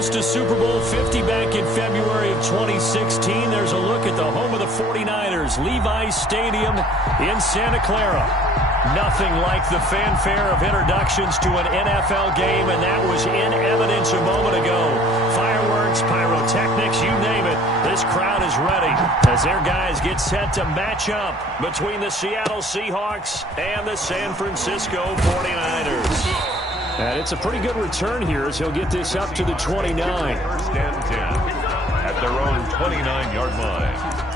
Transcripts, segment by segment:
host to Super Bowl 50 back in February of 2016. There's a look at the home of the 49ers, Levi's Stadium in Santa Clara. Nothing like the fanfare of introductions to an NFL game, and that was in evidence a moment ago. Fireworks, pyrotechnics, you name it. This crowd is ready as their guys get set to match up between the Seattle Seahawks and the San Francisco 49ers. And it's a pretty good return here as he'll get this up to the 29. First and 10 at their own 29-yard line.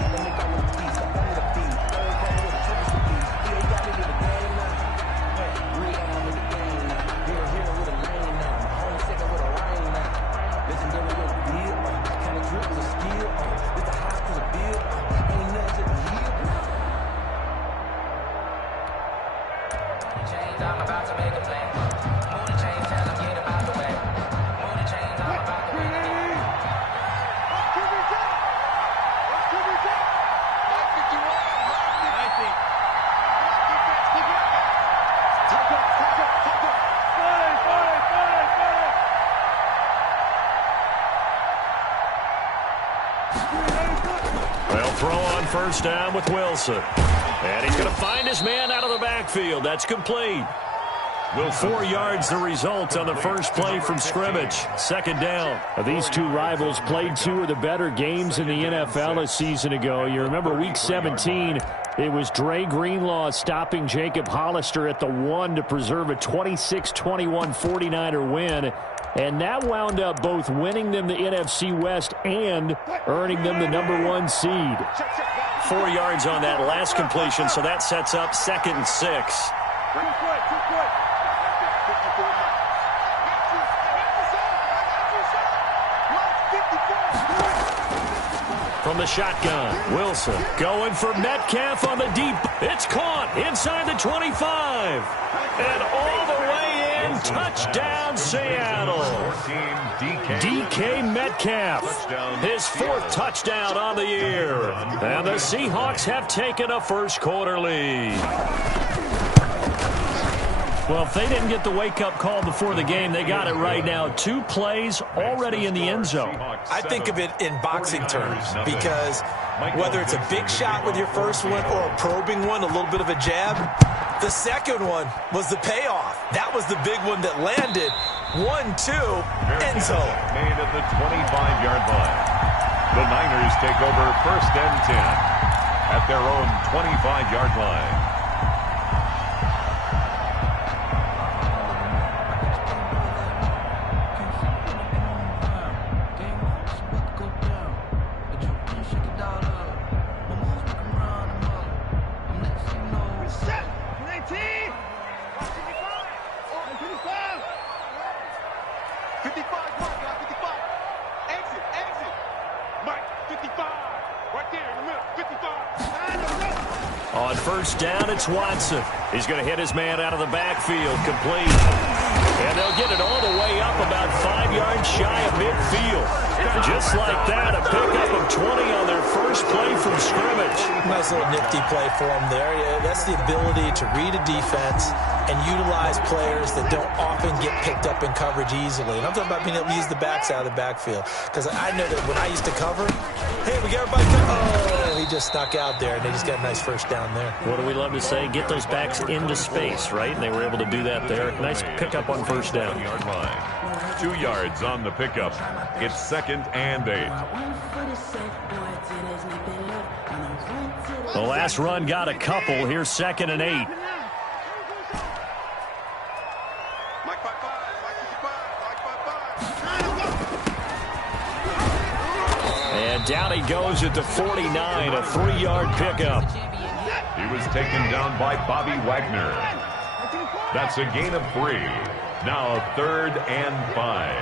They'll throw on first down with Wilson. And he's going to find his man out of the backfield. That's complete. 4 yards the result on the first play from scrimmage. Second down. These two rivals played two of the better games in the NFL a season ago. You remember Week 17, it was Dre Greenlaw stopping Jacob Hollister at the 1 to preserve a 26-21 49er win. And that wound up both winning them the NFC West and earning them the #1 seed. 4 yards on that last completion, so that sets up 2nd and 6. From the shotgun, Wilson going for Metcalf on the deep. It's caught inside the 25. And all the way in, touchdown Seattle. DK Metcalf, his 4th touchdown on the year. And the Seahawks have taken a first-quarter lead. Well, if they didn't get the wake-up call before the game, they got it right now. 2 plays already in the end zone. I think of it in boxing terms because whether it's a big shot with your first one or a probing one, a little bit of a jab, the second one was the payoff. That was the big one that landed. 1-2, end zone. Made at the 25-yard line. The Niners take over first and 10 at their own 25-yard line. On first down, it's Watson. He's going to hit his man out of the backfield, complete. And they'll get it all the way up about 5 yards shy of midfield. Just like that, a pickup of 20 on their first play from scrimmage. Nice little nifty play for them there. Yeah, that's the ability to read a defense and utilize players that don't often get picked up in coverage easily. And I'm talking about being able to use the backs out of the backfield. Because I know that when I used to cover, hey, we got everybody oh, he just snuck out there, and they just got a nice first down there. What do we love to say? Get those backs into space, right? And they were able to do that there. Nice pickup on first down. 2 yards on the pickup. It's 2nd and 8. The last run got a couple. Here's 2nd and 8. And down he goes at the 49, a 3-yard pickup. He was taken down by Bobby Wagner. That's a gain of 3. Now 3rd and 5.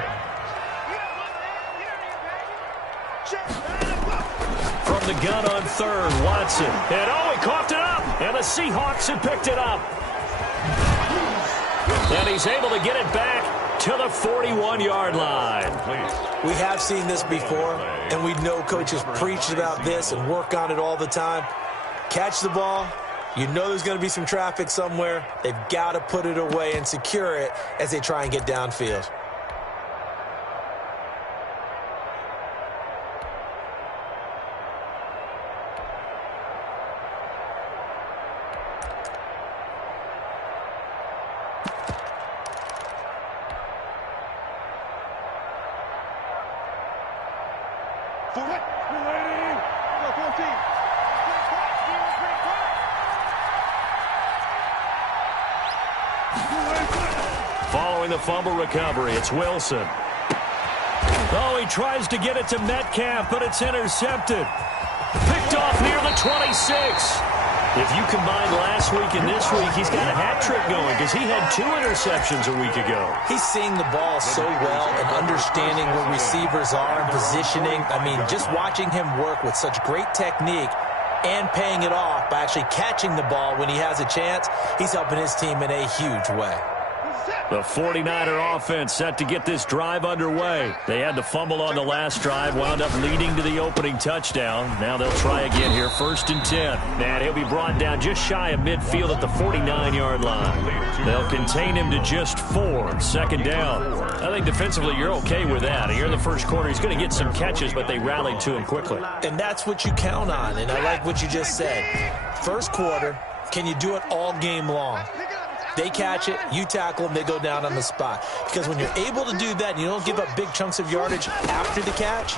From the gun on 3rd, Watson. And oh, he coughed it up. And the Seahawks have picked it up. And he's able to get it back to the 41-yard line. We have seen this before, and we know coaches preach about this and work on it all the time. Catch the ball. You know there's going to be some traffic somewhere. They've got to put it away and secure it as they try and get downfield. Following the fumble recovery, it's Wilson. Oh, he tries to get it to Metcalf, but it's intercepted. Picked off near the 26. If you combine last week and this week, he's got a hat trick going because he had 2 interceptions a week ago. He's seeing the ball so well and understanding where receivers are and positioning. I mean, just watching him work with such great technique and paying it off by actually catching the ball when he has a chance, he's helping his team in a huge way. The 49er offense set to get this drive underway. They had the fumble on the last drive, wound up leading to the opening touchdown. Now they'll try again here, 1st and 10. And he'll be brought down just shy of midfield at the 49-yard line. They'll contain him to just 4, 2nd down. I think defensively you're okay with that. Here in the first quarter, he's going to get some catches, but they rallied to him quickly. And that's what you count on, and I like what you just said. First quarter, can you do it all game long? They catch it, you tackle them, they go down on the spot. Because when you're able to do that and you don't give up big chunks of yardage after the catch,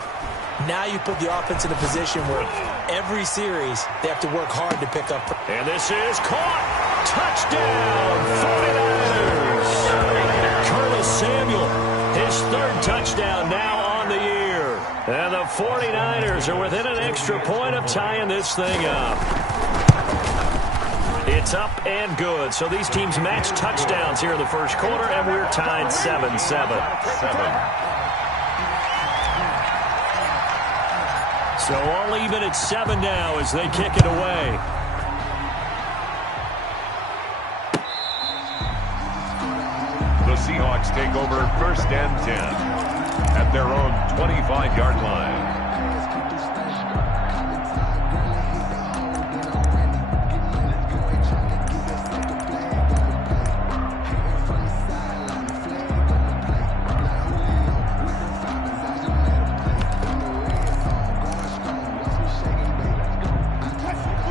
now you put the offense in a position where every series they have to work hard to pick up. And this is caught. Touchdown, 49ers. Curtis Samuel, his 3rd touchdown now on the year. And the 49ers are within an extra point of tying this thing up. It's up and good. So these teams match touchdowns here in the first quarter, and we're tied 7-7. So all even at 7 now as they kick it away. The Seahawks take over 1st and 10 at their own 25-yard line.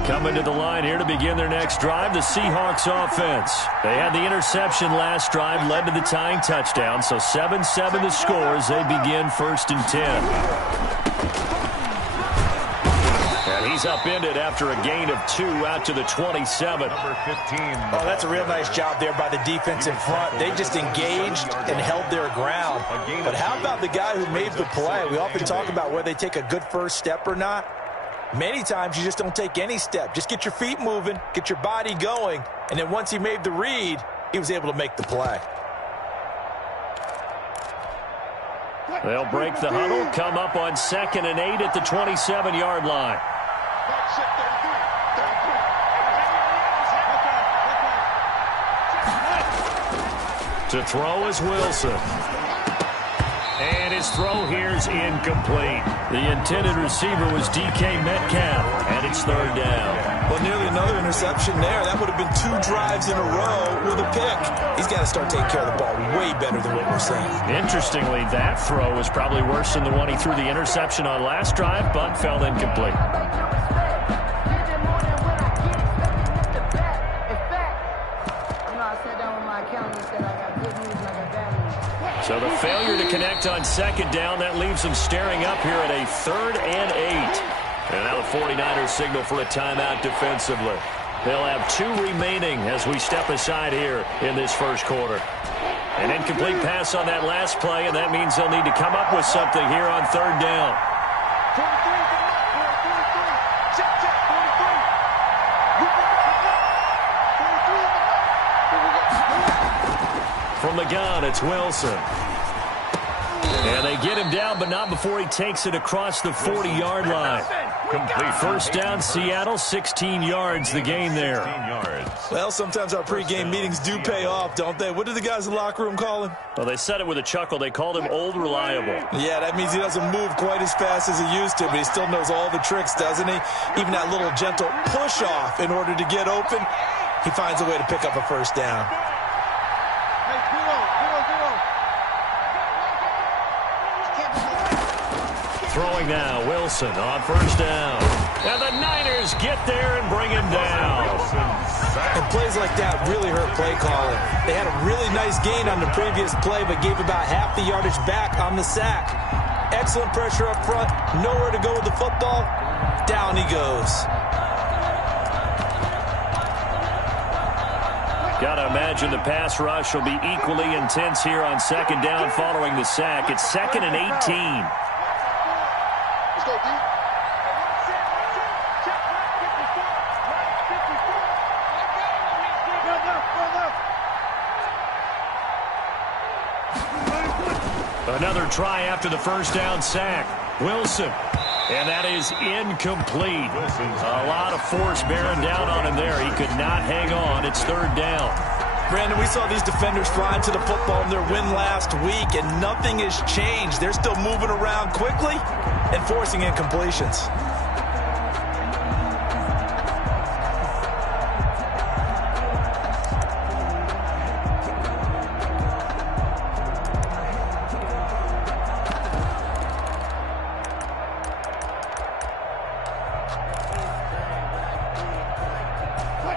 Coming to the line here to begin their next drive, the Seahawks offense. They had the interception last drive, led to the tying touchdown, so 7-7 the score as they begin 1st and 10. And he's upended after a gain of 2 out to the 27. Number 15. Oh, that's a real nice job there by the defense in front. They just engaged and held their ground. But how about the guy who made the play? We often talk about whether they take a good first step or not. Many times you just don't take any step. Just get your feet moving, get your body going, and then once he made the read, he was able to make the play. They'll break the huddle, come up on 2nd and 8 at the 27-yard line. To throw is Wilson. And his throw here is incomplete. The intended receiver was DK Metcalf, and it's 3rd down. Well, nearly another interception there. That would have been 2 drives in a row with a pick. He's got to start taking care of the ball way better than what we're seeing. Interestingly, that throw was probably worse than the one he threw the interception on last drive, but fell incomplete. So the failure to connect on 2nd down, that leaves them staring up here at a 3rd and 8. And now the 49ers signal for a timeout defensively. They'll have 2 remaining as we step aside here in this first quarter. An incomplete pass on that last play, and that means they'll need to come up with something here on 3rd down. From the gun, it's Wilson. And they get him down, but not before he takes it across the 40-yard line. Complete. 1st down, Seattle, 16 yards, the gain there. Well, sometimes our pregame meetings do pay off, don't they? What did the guys in the locker room call him? Well, they said it with a chuckle. They called him Old Reliable. Yeah, that means he doesn't move quite as fast as he used to, but he still knows all the tricks, doesn't he? Even that little gentle push-off in order to get open, he finds a way to pick up a 1st down. Throwing now, Wilson on 1st down. And the Niners get there and bring him down. And plays like that really hurt play calling. They had a really nice gain on the previous play, but gave about half the yardage back on the sack. Excellent pressure up front. Nowhere to go with the football. Down he goes. Got to imagine the pass rush will be equally intense here on second down following the sack. It's 2nd and 18. Let's go, D. Another try after the first down sack. Wilson. And that is incomplete. A lot of force bearing down on him there. He could not hang on. It's 3rd down. Brandon, we saw these defenders flying to the football in their win last week, and nothing has changed. They're still moving around quickly and forcing incompletions.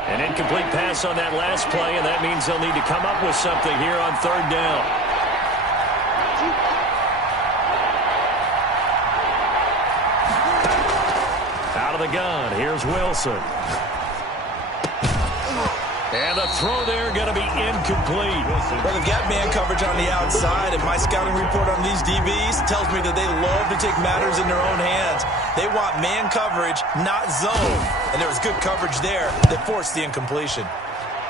An incomplete pass on that last play, and that means they'll need to come up with something here on 3rd down. Out of the gun, here's Wilson. And the throw there going to be incomplete. Well, they've got man coverage on the outside, and my scouting report on these DBs tells me that they love to take matters in their own hands. They want man coverage, not zone. And there was good coverage there that forced the incompletion.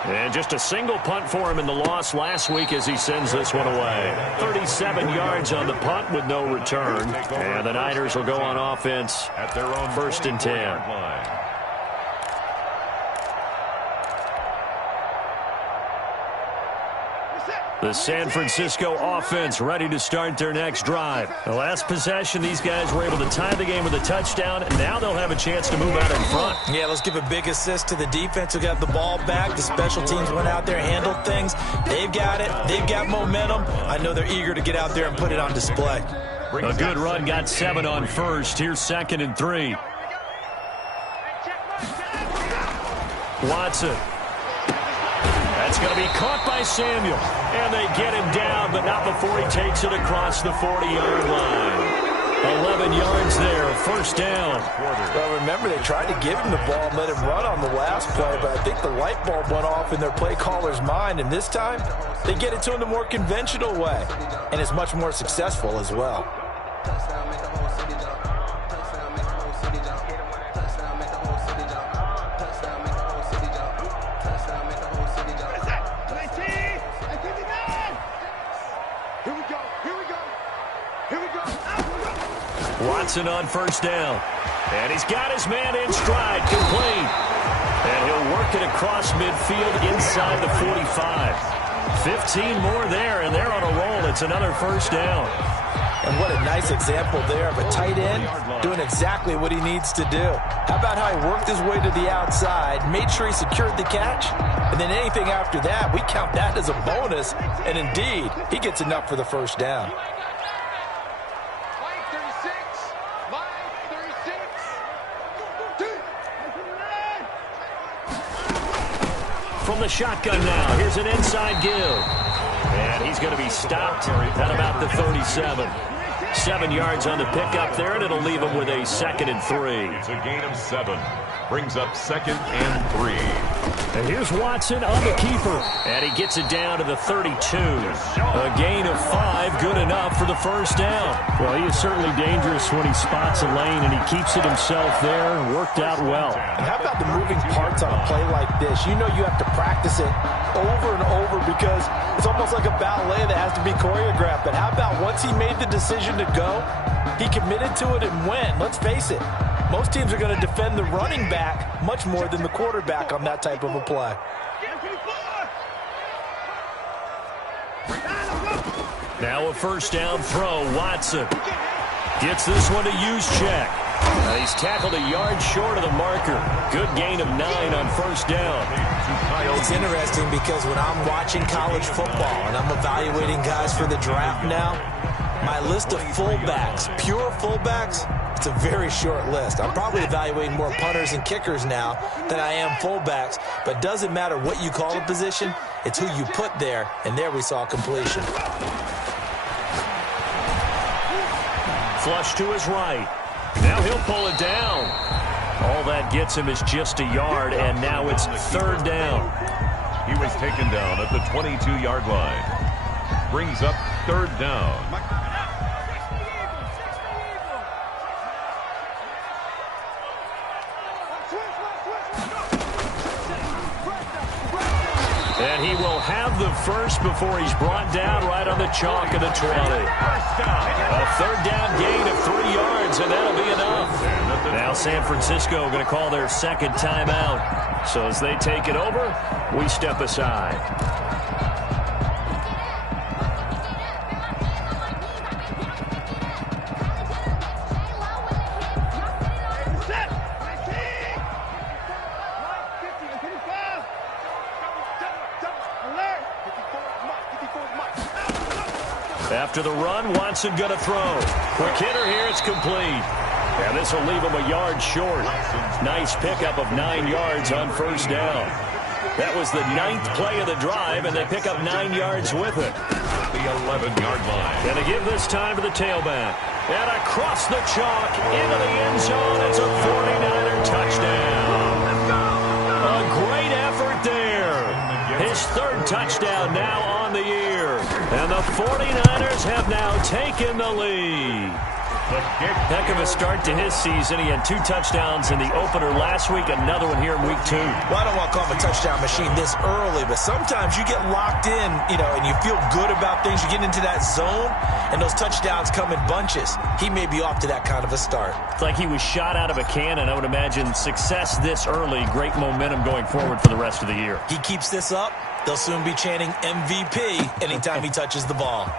And just a single punt for him in the loss last week as he sends this one away. 37 yards on the punt with no return. And the Niners will go on offense at their own 1st and 10. The San Francisco offense ready to start their next drive. The last possession, these guys were able to tie the game with a touchdown, and now they'll have a chance to move out in front. Yeah, let's give a big assist to the defense who got the ball back. The special teams went out there, handled things. They've got it. They've got momentum. I know they're eager to get out there and put it on display. A good run, got 7 on first. Here's 2nd and 3. Watson. That's going to be caught by Samuel. And they get him down, but not before he takes it across the 40-yard line. 11 yards there, 1st down. Well, remember, they tried to give him the ball and let him run on the last play, but I think the light bulb went off in their play caller's mind, and this time they get it to him the more conventional way, and it's much more successful as well. Watson on 1st down. And he's got his man in stride, complete. And he'll work it across midfield inside the 45. 15 more there, and they're on a roll. It's another 1st down. And what a nice example there of a tight end doing exactly what he needs to do. How about how he worked his way to the outside, made sure he secured the catch, and then anything after that, we count that as a bonus. And indeed, he gets enough for the 1st down. From the shotgun now, here's an inside give. And he's going to be stopped at about the 37. 7 yards on the pickup there, and it'll leave him with a 2nd and 3. It's a gain of 7. Brings up 2nd and 3. And here's Watson on the keeper. And he gets it down to the 32. A gain of 5, good enough for the 1st down. Well, he is certainly dangerous when he spots a lane, and he keeps it himself there and worked out well. And how about the moving parts on a play like this? You know you have to practice it over and over because it's almost like a ballet that has to be choreographed. But how about once he made the decision to go, he committed to it and went. Let's face it, most teams are going to defend the running back much more than the quarterback on that type of a play. Now a 1st down throw. Watson gets this one to Juszczyk. He's tackled a yard short of the marker. Good gain of 9 on 1st down. It's interesting because when I'm watching college football and I'm evaluating guys for the draft now, my list of fullbacks, pure fullbacks, it's a very short list. I'm probably evaluating more punters and kickers now than I am fullbacks, but it doesn't matter what you call a position, it's who you put there, and there we saw completion. flush to his right. Now he'll pull it down. All that gets him is just a yard, and now it's third down. He was taken down at the 22-yard line. Brings up third down. And he will have the first before he's brought down right on the chalk of the 20. A third down gain of 3 yards, and that'll be enough. Now San Francisco going to call their second timeout. So as they take it over, we step aside. After the run, Watson going to throw. Quick hitter here, it's complete. And this will leave him a yard short. Nice pickup of 9 yards on first down. That was the 9th play of the drive, and they pick up 9 yards with it. The 11-yard line. And to give this time to the tailback. And across the chalk into the end zone. It's a 49er touchdown. A great effort there. His third touchdown now on the year. And the 49ers have now taken the lead. Heck of a start to his season. He had 2 touchdowns in the opener last week, another one here in week 2. Well, I don't want to call him a touchdown machine this early, but sometimes you get locked in, and you feel good about things. You get into that zone, and those touchdowns come in bunches. He may be off to that kind of a start. It's like he was shot out of a cannon. I would imagine success this early, great momentum going forward for the rest of the year. He keeps this up, they'll soon be chanting MVP anytime he touches the ball.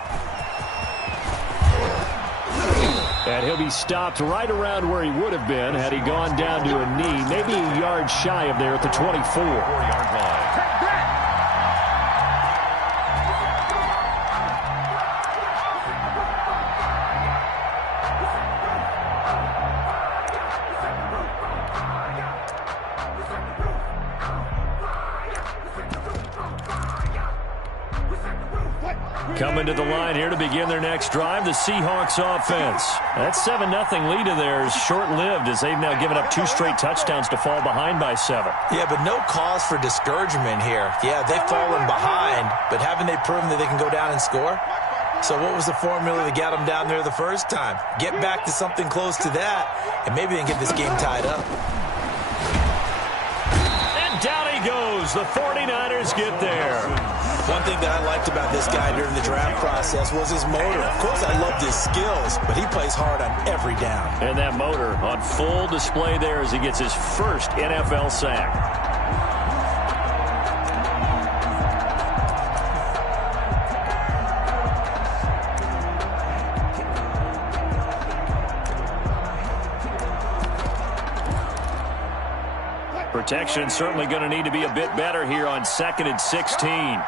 And he'll be stopped right around where he would have been had he gone down to a knee, maybe a yard shy of there at the 24. 4-yard line. Coming to the line here to begin their next drive, the Seahawks offense. That 7-0 lead of theirs short-lived as they've now given up 2 straight touchdowns to fall behind by 7. Yeah, but no cause for discouragement here. Yeah, they've fallen behind, but haven't they proven that they can go down and score? So what was the formula that got them down there the first time? Get back to something close to that, and maybe they can get this game tied up. And down he goes. The 49ers get there. One thing that I liked about this guy during the draft process was his motor. Of course, I loved his skills, but he plays hard on every down. And that motor on full display there as he gets his first NFL sack. Protection certainly going to need to be a bit better here on 2nd and 16.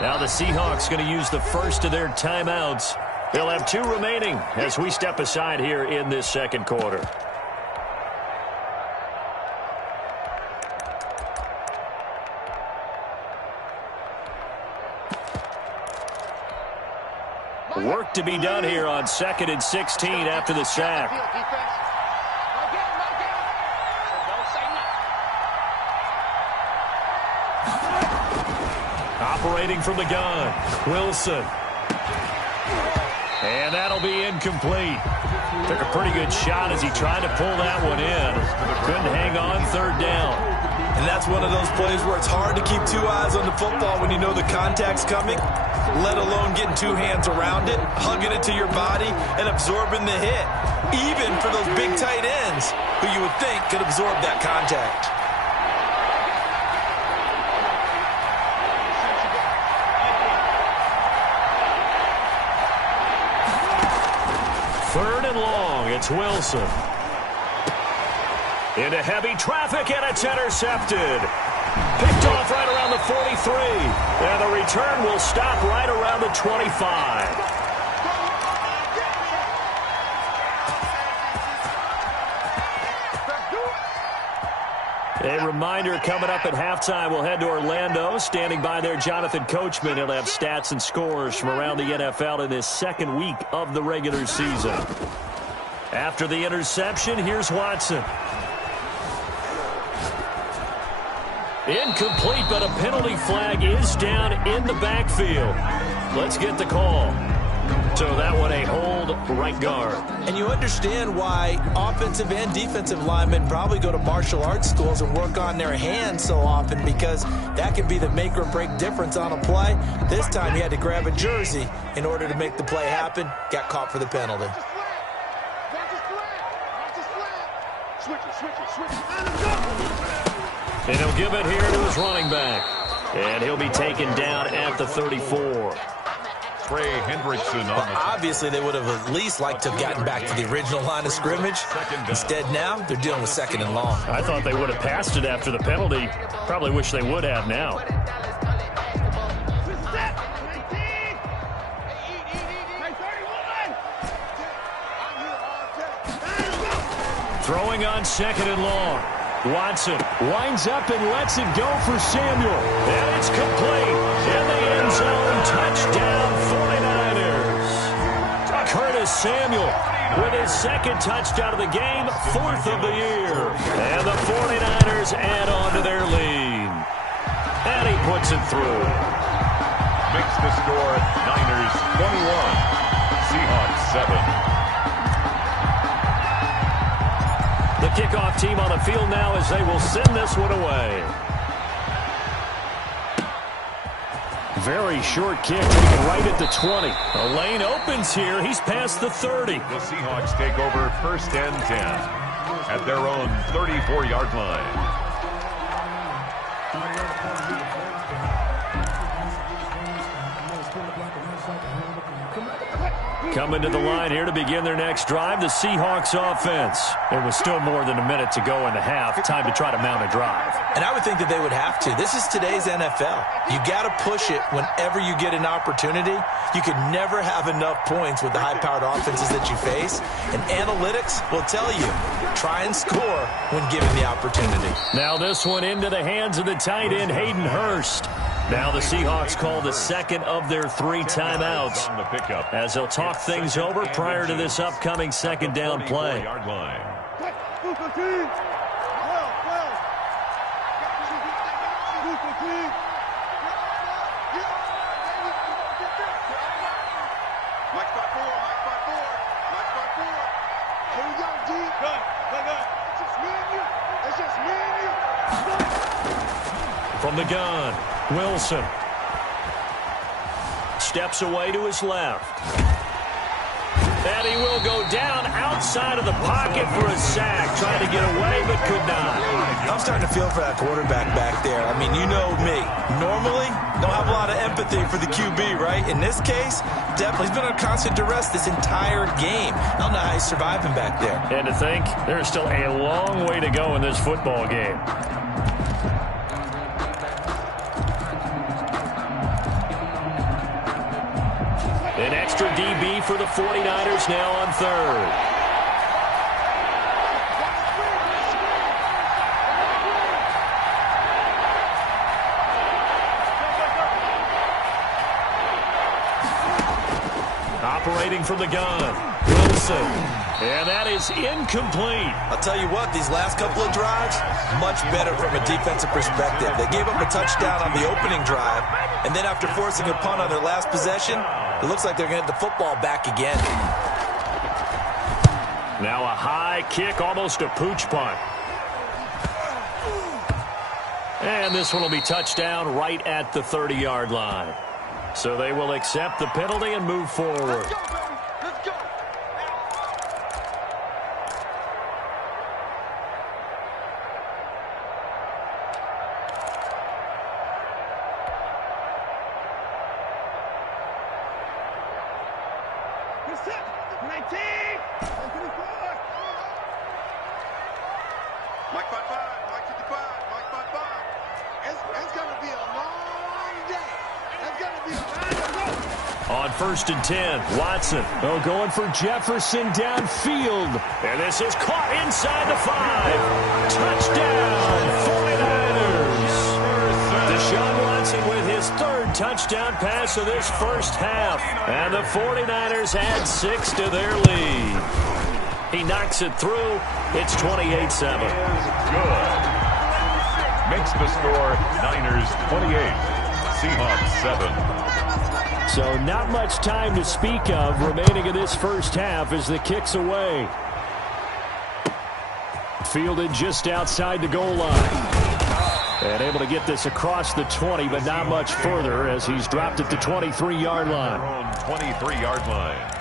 Now the Seahawks going to use the first of their timeouts. They'll have 2 remaining as we step aside here in this second quarter. Work to be done here on 2nd and 16 after the sack. Operating from the gun, Wilson. And that'll be incomplete. Took a pretty good shot as he tried to pull that one in. Couldn't hang on, third down. And that's one of those plays where it's hard to keep 2 eyes on the football when you know the contact's coming, let alone getting 2 hands around it, hugging it to your body, and absorbing the hit. Even for those big tight ends who you would think could absorb that contact. Third and long, it's Wilson. Into heavy traffic, and it's intercepted. Picked off right around the 43. And the return will stop right around the 25. A reminder coming up at halftime, we'll head to Orlando. Standing by there, Jonathan Coachman. He'll have stats and scores from around the NFL in this second week of the regular season. After the interception, here's Watson. Incomplete, but a penalty flag is down in the backfield. Let's get the call. So that one a hold, right guard. And you understand why offensive and defensive linemen probably go to martial arts schools and work on their hands so often, because that can be the make or break difference on a play. This time he had to grab a jersey in order to make the play happen. Got caught for the penalty. And he'll give it here to his running back. And he'll be taken down at the 34. Trey Hendrickson on the obviously, they would have at least liked to have gotten back to the original line of scrimmage. Instead, now they're dealing with second and long. I thought they would have passed it after the penalty. Probably wish they would have now. Throwing on second and long. Watson winds up and lets it go for Samuel. And it's complete. In the end zone, touchdown 49ers. Curtis Samuel with his second touchdown of the game, fourth of the year. And the 49ers add on to their lead. And he puts it through. makes the score Niners 21, Seahawks 7. The kickoff team on the field now as they will send this one away. Very short kick, taken right at the 20. The lane opens here. He's past the 30. The Seahawks take over first and 10 at their own 34-yard line. Coming to the line here to begin their next drive, the Seahawks offense. There was still more than a minute to go in the half. Time to try to mount a drive. And I would think that they would have to. This is today's NFL. You got to push it whenever you get an opportunity. You could never have enough points with the high-powered offenses that you face. And analytics will tell you, try and score when given the opportunity. Now this one into the hands of the tight end, Hayden Hurst. Now the Seahawks call the second of their 3 timeouts as they'll talk things over prior to this upcoming second down play. From the gun, Wilson steps away to his left. And he will go down outside of the pocket for a sack. Trying to get away, but could not. I'm starting to feel for that quarterback back there. I mean, you know me. Normally, don't have a lot of empathy for the QB, right? In this case, definitely. He's been on constant duress this entire game. I don't know how he's surviving back there. And to think, there's still a long way to go in this football game. An extra DB for the 49ers now on third. Operating from the gun, Wilson. And that is incomplete. I'll tell you what, these last couple of drives, much better from a defensive perspective. They gave up a touchdown on the opening drive, and then after forcing a punt on their last possession, it looks like they're going to get the football back again. Now a high kick, almost a pooch punt. And this one will be touchdown right at the 30-yard line. So they will accept the penalty and move forward. On 1st and 10, Watson. Oh, going for Jefferson downfield. And this is caught inside the 5. Touchdown, 49ers. Deshaun Watson with his 3rd touchdown pass of this first half. And the 49ers add 6 to their lead. He knocks it through. It's 28-7. Good. Makes the score Niners 28, Seahawks 7. So not much time to speak of remaining in this first half as the kick's away. Fielded just outside the goal line. And able to get this across the 20, but not much further as he's dropped at the 23-yard line. 23-yard line.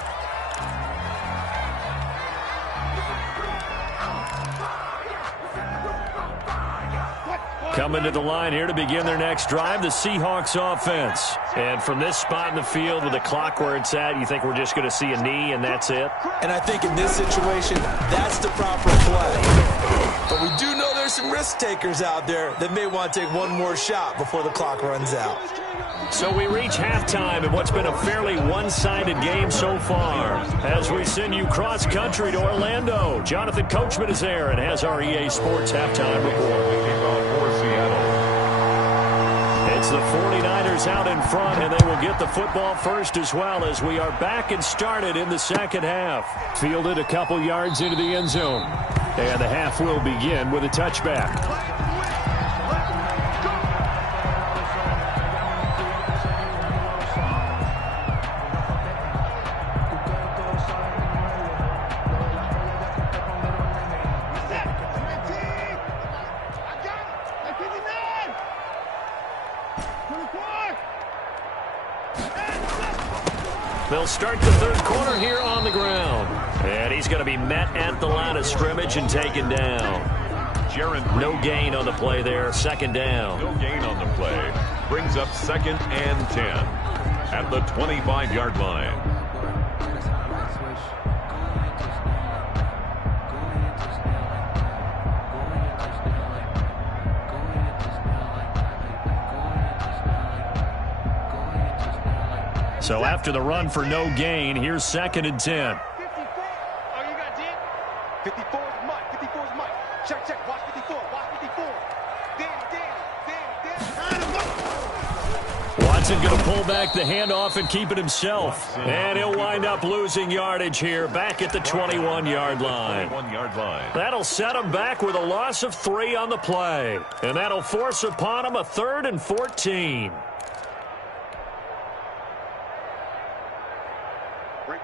Coming to the line here to begin their next drive, the Seahawks offense. And from this spot in the field with the clock where it's at, you think we're just going to see a knee and that's it? And I think in this situation, that's the proper play. But we do know there's some risk takers out there that may want to take one more shot before the clock runs out. So we reach halftime in what's been a fairly one-sided game so far. As we send you cross-country to Orlando, Jonathan Coachman is there and has our EA Sports halftime report. It's the 49ers out in front, and they will get the football first as well as we are back and started in the second half. Fielded a couple yards into the end zone. And the half will begin with a touchback. They'll start the third quarter here on the ground. And he's going to be met at the line of scrimmage and taken down. No gain on the play there. Second down. No gain on the play. Brings up 2nd and 10 at the 25-yard line. So after the run for no gain, here's 2nd and 10. 54. Oh, you got 10? 54 is Mike. 54 is Mike. Check, check. Watch 54. Watch 54. Danny. Watson going to pull back the handoff and keep it himself. And he'll wind up losing yardage here back at the 21-yard line. 21-yard line. That'll set him back with a loss of 3 on the play. And that'll force upon him a 3rd and 14.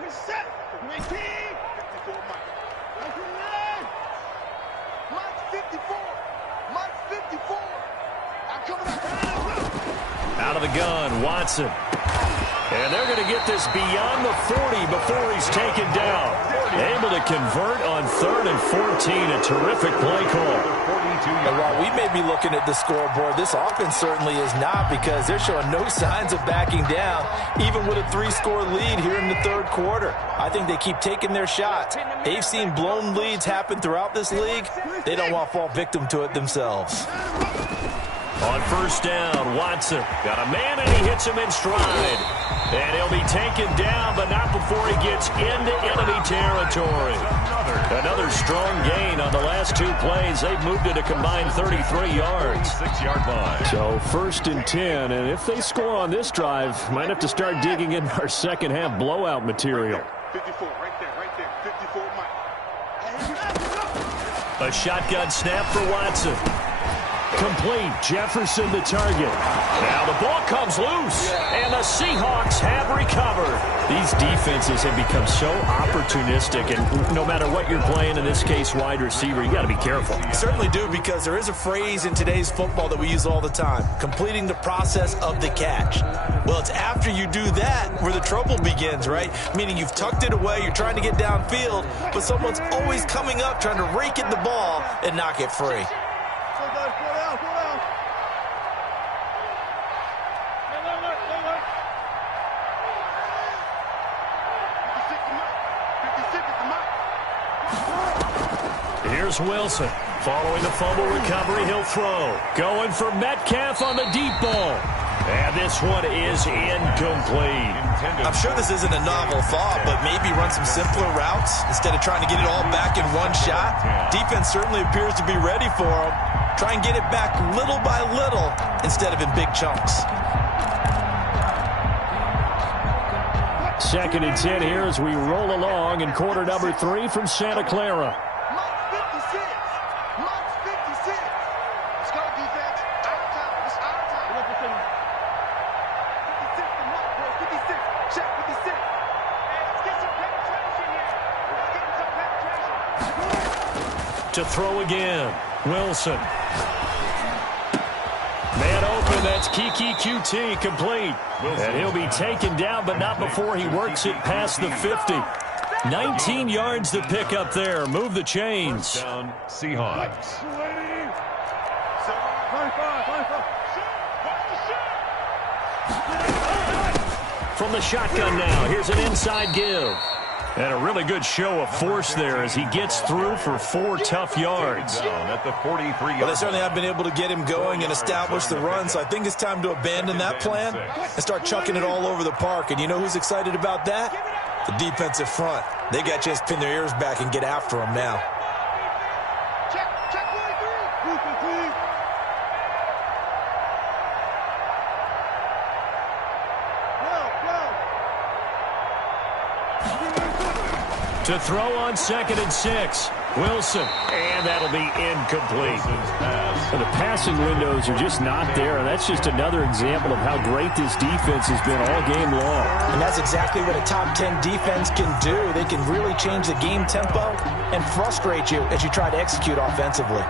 Set. 19. 54 Mike. 99. Mike 54. Mike 54. I'm coming up. Out of the gun, Watson. And they're going to get this beyond the 40 before he's taken down. Able to convert on 3rd and 14. A terrific play call. And while we may be looking at the scoreboard, this offense certainly is not, because they're showing no signs of backing down, even with a 3-score lead here in the third quarter. I think they keep taking their shots. They've seen blown leads happen throughout this league. They don't want to fall victim to it themselves. On first down, Watson got a man and he hits him in stride. And he'll be taken down, but not before he gets into enemy territory. Another strong gain on the last 2 plays. They've moved it a combined 33 yards. 6-yard line. So 1st and 10, and if they score on this drive, might have to start digging in our second half blowout material. 54, right there, 54 Mike. A shotgun snap for Watson. Complete. Jefferson the target. Now the ball comes loose, and the Seahawks have recovered. These defenses have become so opportunistic, and no matter what you're playing, in this case wide receiver, you got to be careful. You certainly do, because there is a phrase in today's football that we use all the time: completing the process of the catch. Well, it's after you do that where the trouble begins, right? Meaning you've tucked it away, you're trying to get downfield, but someone's always coming up trying to rake at the ball and knock it free. Here's Wilson. Following the fumble recovery, he'll throw. Going for Metcalf on the deep ball. And this one is incomplete. I'm sure this isn't a novel thought, but maybe run some simpler routes instead of trying to get it all back in one shot. Defense certainly appears to be ready for him. Try and get it back little by little instead of in big chunks. 2nd and 10 here as we roll along in quarter number 3 from Santa Clara. To throw again, Wilson. Man open, that's Kiki QT, complete. And he'll be taken down, but not before he works it past the 50. 19 yards to pick up there. Move the chains. Down, Seahawks. From the shotgun now, here's an inside give. And a really good show of force there as he gets through for 4 tough yards. Down at the 43. Well, they certainly have been able to get him going and establish the run, so I think it's time to abandon that plan and start chucking it all over the park. And you know who's excited about that? The defensive front. They got a chance to pin their ears back and get after him now. To throw on 2nd and 6. Wilson. And that'll be incomplete. The passing windows are just not there, and that's just another example of how great this defense has been all game long. And that's exactly what a top 10 defense can do. They can really change the game tempo and frustrate you as you try to execute offensively.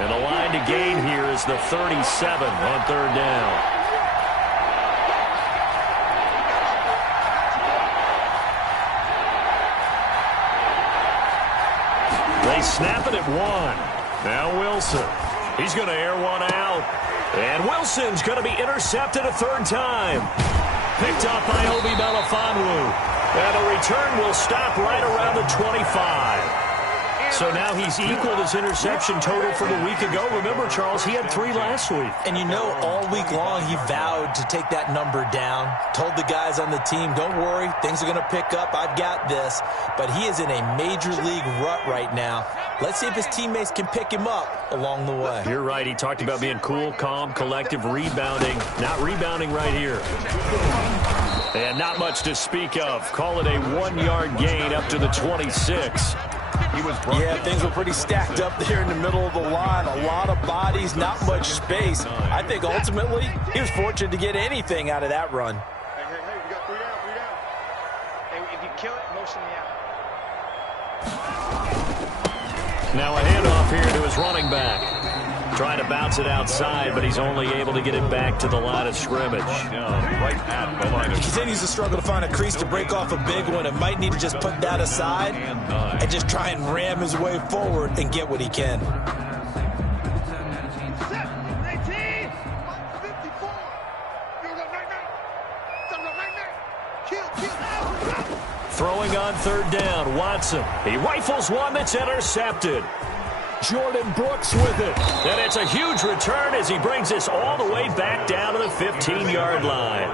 And the line to gain here is the 37 on 3rd down. They snap it at 1. Now Wilson. He's going to air one out. And Wilson's going to be intercepted a 3rd time. Picked up by Obi Melifonwu. And the return will stop right around the 25. So now he's equaled his interception total from a week ago. Remember, Charles, he had 3 last week. And you know, all week long he vowed to take that number down. Told the guys on the team, don't worry, things are going to pick up. I've got this. But he is in a major league rut right now. Let's see if his teammates can pick him up along the way. You're right. He talked about being cool, calm, collective, rebounding. Not rebounding right here. And not much to speak of. Call it a 1-yard gain up to the 26. Yeah, things were pretty stacked up there in the middle of the line. A lot of bodies, not much space. I think ultimately he was fortunate to get anything out of that run. Hey, we got 3 down, 3 down. Hey, if you kill it, motion me out. Now a handoff here to his running back. Trying to bounce it outside, but he's only able to get it back to the line of scrimmage. Right at the line of He continues to struggle to find a crease to break off a big one. It might need to just put that aside and just try and ram his way forward and get what he can. 18, 54. Throwing on 3rd down, Watson. He rifles one that's intercepted. Jordan Brooks with it. And it's a huge return as he brings this all the way back down to the 15-yard line.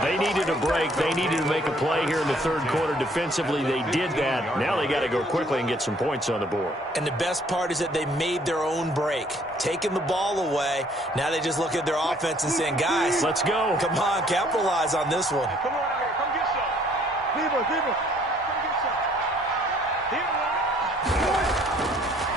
They needed a break. They needed to make a play here in the 3rd quarter. Defensively, they did that. Now they got to go quickly and get some points on the board. And the best part is that they made their own break. Taking the ball away. Now they just look at their offense and saying, guys, let's go. Come on, capitalize on this one. Come on out here. Come get some. Deeper. Come get some.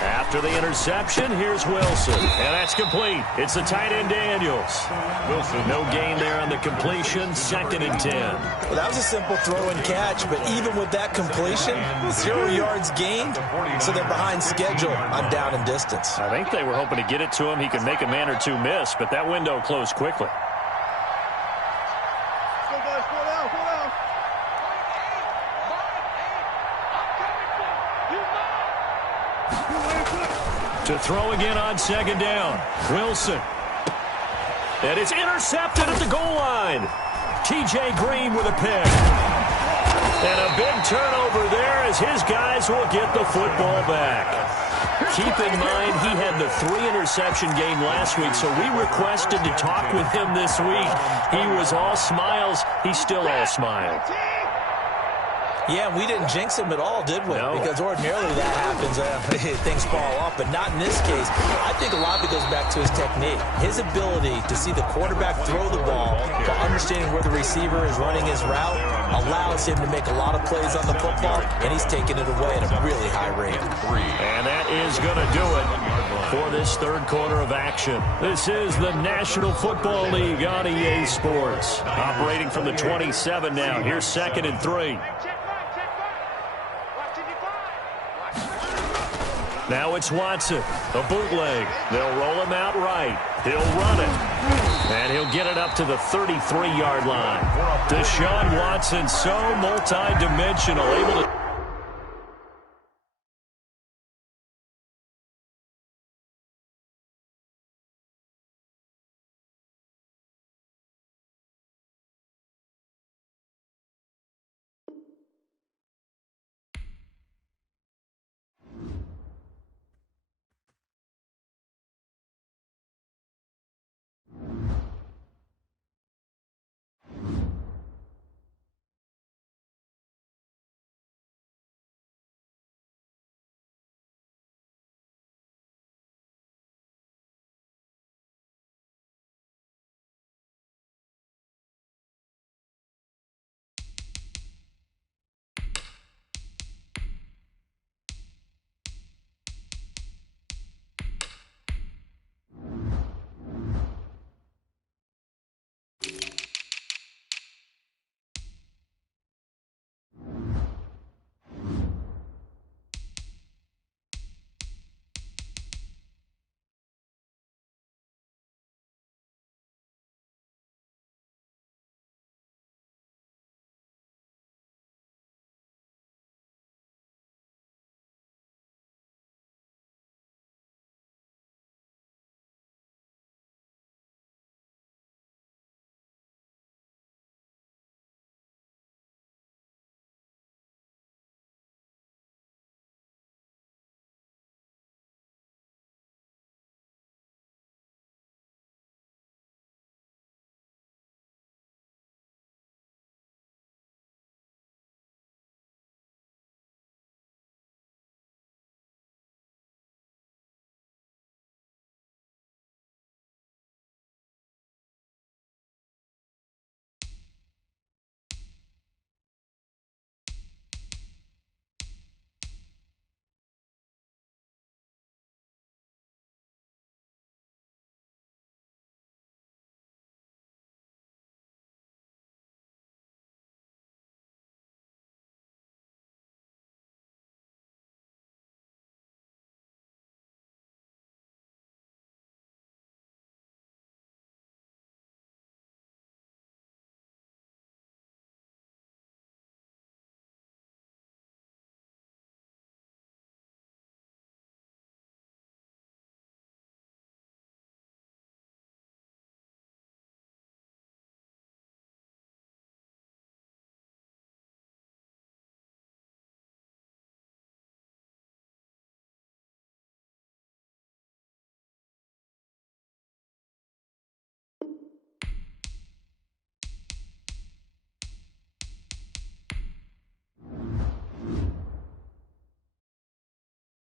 After the interception, here's Wilson. And that's complete. It's the tight end Daniels. Wilson, no gain there on the completion. 2nd and 10. Well, that was a simple throw and catch, but even with that completion, 0 yards gained, so they're behind schedule on down and distance. I think they were hoping to get it to him. He could make a man or two miss, but that window closed quickly. To throw again on 2nd down. Wilson. And it's intercepted at the goal line. T.J. Green with a pick. And a big turnover there as his guys will get the football back. Keep in mind, he had the 3-interception game last week, so we requested to talk with him this week. He was all smiles. He's still all smile. Yeah, we didn't jinx him at all, did we? No. Because ordinarily that happens. Things fall off, but not in this case. I think a lot of it goes back to his technique. His ability to see the quarterback throw the ball, to understanding where the receiver is running his route, allows him to make a lot of plays on the football, and he's taking it away at a really high rate. And that is going to do it for this third quarter of action. This is the National Football League on EA Sports. Operating from the 27 now. Here's 2nd and 3. Now it's Watson, a bootleg. They'll roll him out right. He'll run it. And he'll get it up to the 33-yard line. Deshaun Watson, so multi-dimensional, able to